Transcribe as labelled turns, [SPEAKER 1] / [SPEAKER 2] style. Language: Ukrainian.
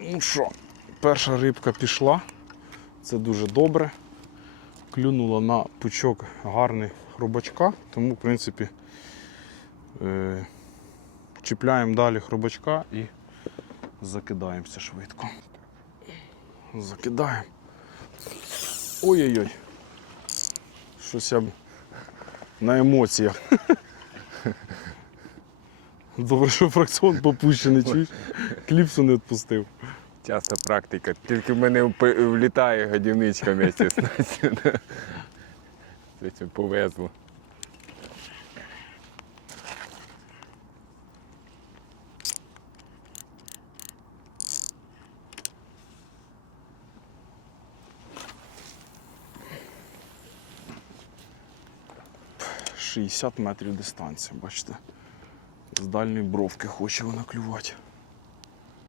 [SPEAKER 1] Ну що, перша рибка пішла. Це дуже добре. Клюнула на пучок гарний хробачка, тому, в принципі, е, чіпляємо далі хробачка і закидаємося швидко. Закидаємо. Ой-ой-ой. Щось я на емоціях. Добре, що фракціон попущений, чуєш? Кліпсу не відпустив.
[SPEAKER 2] Часто практика. Тільки в мене влітає годівничка Настю. Це це повезло.
[SPEAKER 1] — 60 метрів дистанція, бачите. З дальньої бровки хоче вона клювати.